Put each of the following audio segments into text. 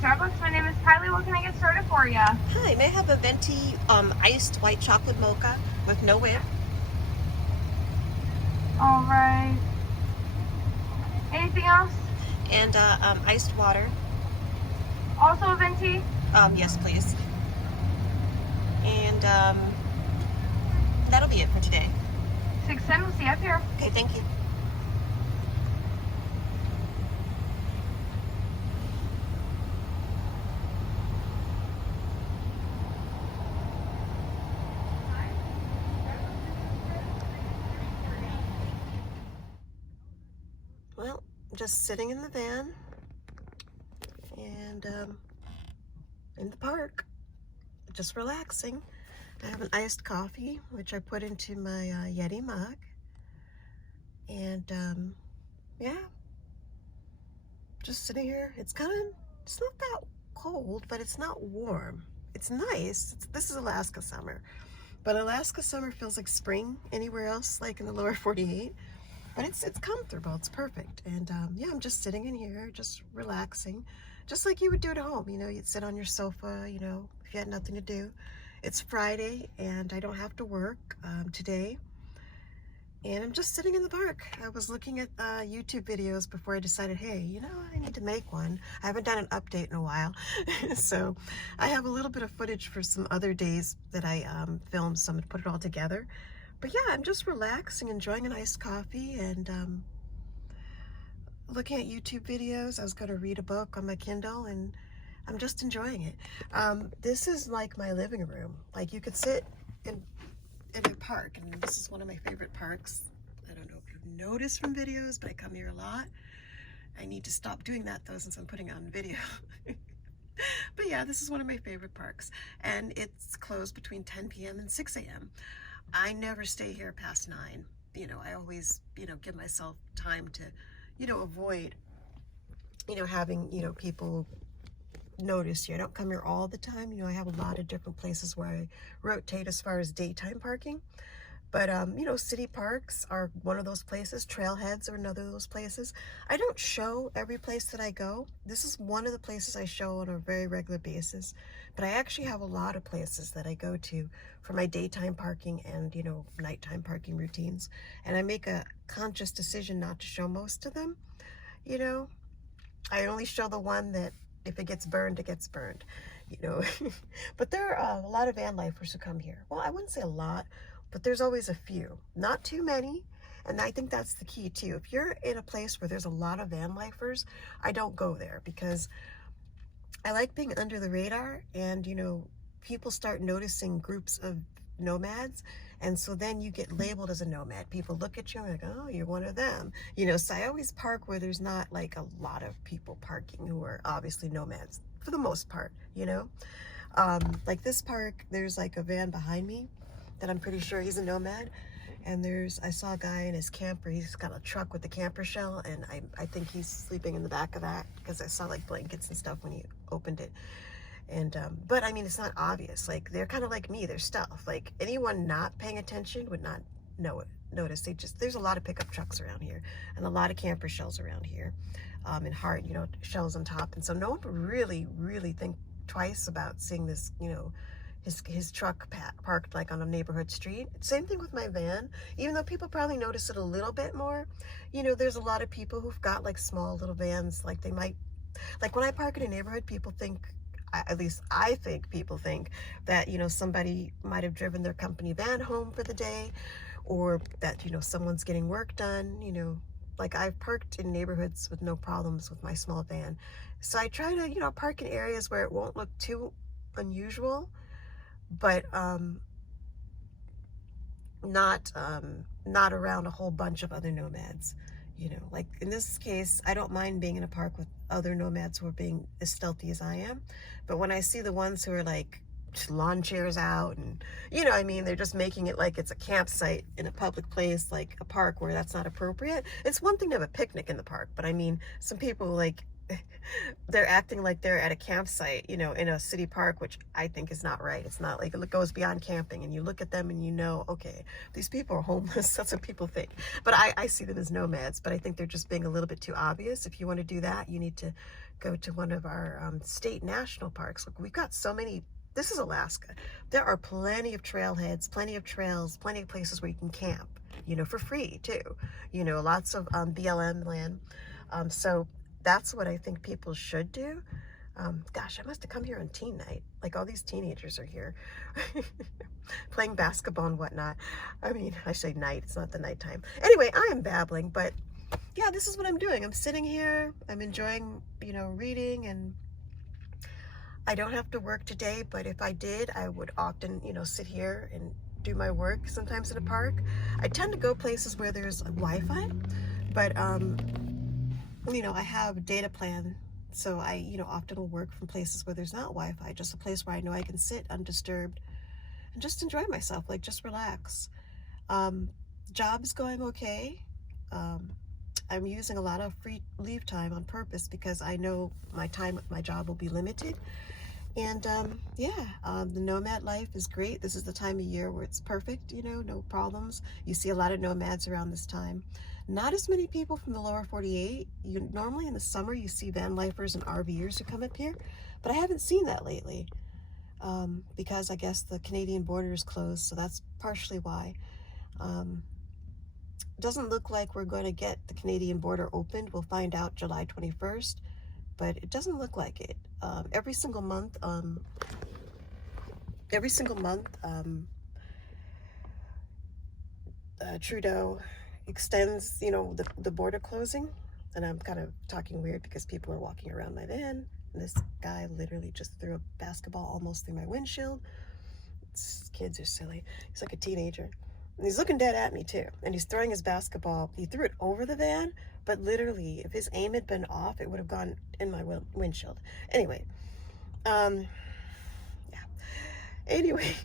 Starbucks. My name is Kylie. What can I get started for you? Hi, may I have a venti iced white chocolate mocha with no whip? All right. Anything else? And iced water. Also a venti? Yes, please. And that'll be it for today. 610. We'll see you up here. Okay, thank you. Well, just sitting in the van and in the park, just relaxing. I have an iced coffee, which I put into my Yeti mug. And yeah, just sitting here. It's not that cold, but it's not warm. It's nice. This is Alaska summer, but Alaska summer feels like spring anywhere else, like in the lower 48. But it's comfortable. It's perfect. And yeah, I'm just sitting in here, just relaxing, just like you would do at home. You know, you'd sit on your sofa, you know, if you had nothing to do. It's Friday, and I don't have to work today. And I'm just sitting in the park. I was looking at YouTube videos before I decided, hey, you know, I need to make one. I haven't done an update in a while. So I have a little bit of footage for some other days that I filmed, so I'm gonna put it all together. But yeah, I'm just relaxing, enjoying an iced coffee, and looking at YouTube videos. I was gonna read a book on my Kindle, and I'm just enjoying it. This is like my living room. Like, you could sit in a park, and this is one of my favorite parks. I don't know if you've noticed from videos, but I come here a lot. I need to stop doing that though, since I'm putting it on video. But yeah, this is one of my favorite parks, and it's closed between 10 p.m. and 6 a.m. I never stay here past 9. You know, I always, you know, give myself time to, you know, avoid, you know, having, you know, people notice you. I don't come here all the time. You know, I have a lot of different places where I rotate as far as daytime parking. But, you know, city parks are one of those places. Trailheads are another of those places. I don't show every place that I go. This is one of the places I show on a very regular basis. But I actually have a lot of places that I go to for my daytime parking and, you know, nighttime parking routines. And I make a conscious decision not to show most of them. You know, I only show the one that if it gets burned, it gets burned, you know. But there are a lot of van lifers who come here. Well, I wouldn't say a lot, but there's always a few, not too many. And I think that's the key too. If you're in a place where there's a lot of van lifers, I don't go there, because I like being under the radar, and, you know, people start noticing groups of nomads, and so then you get labeled as a nomad. People look at you and like, oh, you're one of them, you know. So I always park where there's not like a lot of people parking who are obviously nomads for the most part, you know. Like this park, there's like a van behind me that I'm pretty sure he's a nomad. And I saw a guy in his camper. He's got a truck with a camper shell, and I think he's sleeping in the back of that, because I saw like blankets and stuff when he opened it. And but I mean, it's not obvious. Like, they're kind of like me. They're stealth. Like, anyone not paying attention would not notice. There's a lot of pickup trucks around here, and a lot of camper shells around here, and hard, you know, shells on top. And so no one would really think twice about seeing this, you know, his truck parked like on a neighborhood street. Same thing with my van. Even though people probably notice it a little bit more, you know, there's a lot of people who've got like small little vans. Like, they might, like, when I park in a neighborhood, people think, at least I think people think that, you know, somebody might have driven their company van home for the day, or that, you know, someone's getting work done, you know. Like, I've parked in neighborhoods with no problems with my small van. So I try to, you know, park in areas where it won't look too unusual, but not around a whole bunch of other nomads. You know, like in this case, I don't mind being in a park with other nomads who are being as stealthy as I am. But when I see the ones who are like lawn chairs out, and, you know, I mean, they're just making it like it's a campsite in a public place, like a park, where that's not appropriate. It's one thing to have a picnic in the park, but I mean, some people like they're acting like they're at a campsite, you know, in a city park, which I think is not right. It's not like it goes beyond camping, and you look at them and you know, okay, these people are homeless. That's what people think. But I see them as nomads, but I think they're just being a little bit too obvious. If you want to do that, you need to go to one of our state national parks. Look, we've got so many. This is Alaska. There are plenty of trailheads, plenty of trails, plenty of places where you can camp, you know, for free too. You know, lots of BLM land. So that's what I think people should do. Gosh, I must have come here on teen night. Like all these teenagers are here playing basketball and whatnot. I mean, I say night, it's not the nighttime. Anyway, I am babbling, but yeah, this is what I'm doing. I'm sitting here, I'm enjoying, you know, reading, and I don't have to work today, but if I did, I would often, you know, sit here and do my work sometimes in a park. I tend to go places where there's Wi-Fi, but you know, I have a data plan, so I, you know, often will work from places where there's not Wi-Fi, just a place where I know I can sit undisturbed and just enjoy myself, like just relax. Job is going okay. I'm using a lot of free leave time on purpose because I know my time with my job will be limited. And the nomad life is great. This is the time of year where it's perfect, you know, no problems. You see a lot of nomads around this time. Not as many people from the lower 48. Normally in the summer you see VanLifers and RVers who come up here, but I haven't seen that lately because I guess the Canadian border is closed, so that's partially why. Doesn't look like we're going to get the Canadian border opened. We'll find out July 21st, but it doesn't look like it. Every single month, Trudeau extends, you know, the border closing, and I'm kind of talking weird because people are walking around my van, and this guy literally just threw a basketball almost through my windshield. Kids are silly. He's like a teenager. And he's looking dead at me too. And he's throwing his basketball. He threw it over the van, but literally, if his aim had been off, it would have gone in my windshield. Anyway, yeah. Anyway,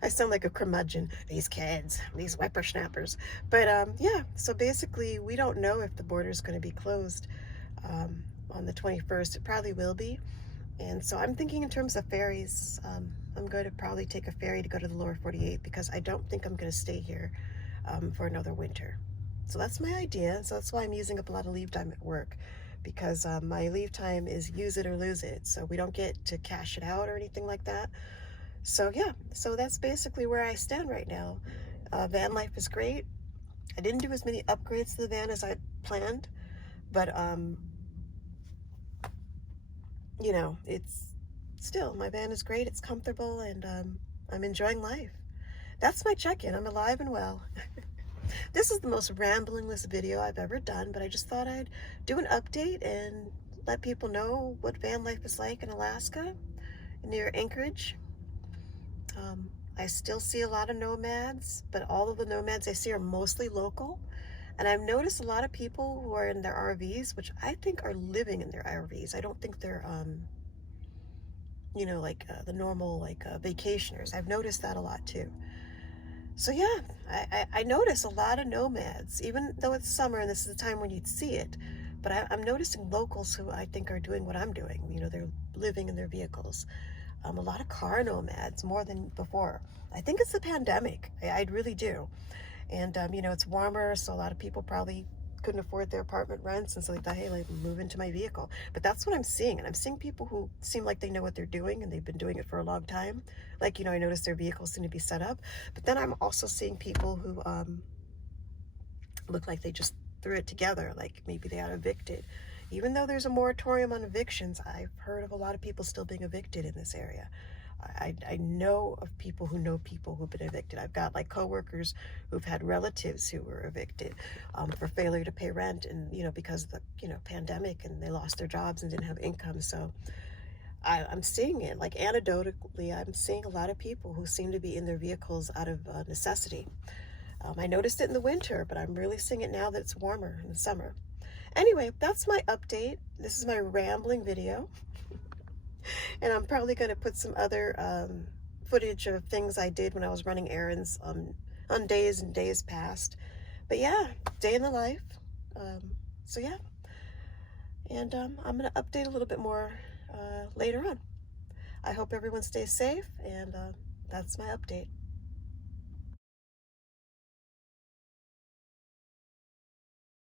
I sound like a curmudgeon. These kids, these whippersnappers. But yeah, so basically, we don't know if the border is going to be closed on the 21st. It probably will be. And so I'm thinking in terms of ferries. I'm going to probably take a ferry to go to the lower 48 because I don't think I'm going to stay here for another winter. So that's my idea. So that's why I'm using up a lot of leave time at work, because my leave time is use it or lose it. So we don't get to cash it out or anything like that. So yeah, so that's basically where I stand right now. Van life is great. I didn't do as many upgrades to the van as I planned, but you know, it's still, my van is great, it's comfortable, and I'm enjoying life. That's my check-in. I'm alive and well. This is the most ramblingest video I've ever done, but I just thought I'd do an update and let people know what van life is like in Alaska, near Anchorage. I still see a lot of nomads, but all of the nomads I see are mostly local. And I've noticed a lot of people who are in their RVs, which I think are living in their RVs. I don't think they're you know, like the normal, like vacationers. I've noticed that a lot too. So yeah, I notice a lot of nomads, even though it's summer and this is the time when you'd see it. But I'm noticing locals who I think are doing what I'm doing. You know, they're living in their vehicles. A lot of car nomads, more than before. I think it's the pandemic. I really do. And you know, it's warmer, so a lot of people probably couldn't afford their apartment rents, and so they thought, hey, like, move into my vehicle. But that's what I'm seeing, and I'm seeing people who seem like they know what they're doing, and they've been doing it for a long time. Like, you know, I noticed their vehicles seem to be set up. But then I'm also seeing people who look like they just threw it together, like maybe they got evicted. Even though there's a moratorium on evictions, I've heard of a lot of people still being evicted in this area. I know of people who've been evicted. I've got like coworkers who've had relatives who were evicted for failure to pay rent, and you know, because of the, you know, pandemic, and they lost their jobs and didn't have income. So I'm seeing it, like anecdotally, I'm seeing a lot of people who seem to be in their vehicles out of necessity. I noticed it in the winter, but I'm really seeing it now that it's warmer in the summer. Anyway, that's my update. This is my rambling video. And I'm probably going to put some other footage of things I did when I was running errands on days and days past. But yeah, day in the life. So yeah, And I'm going to update a little bit more later on. I hope everyone stays safe, and that's my update.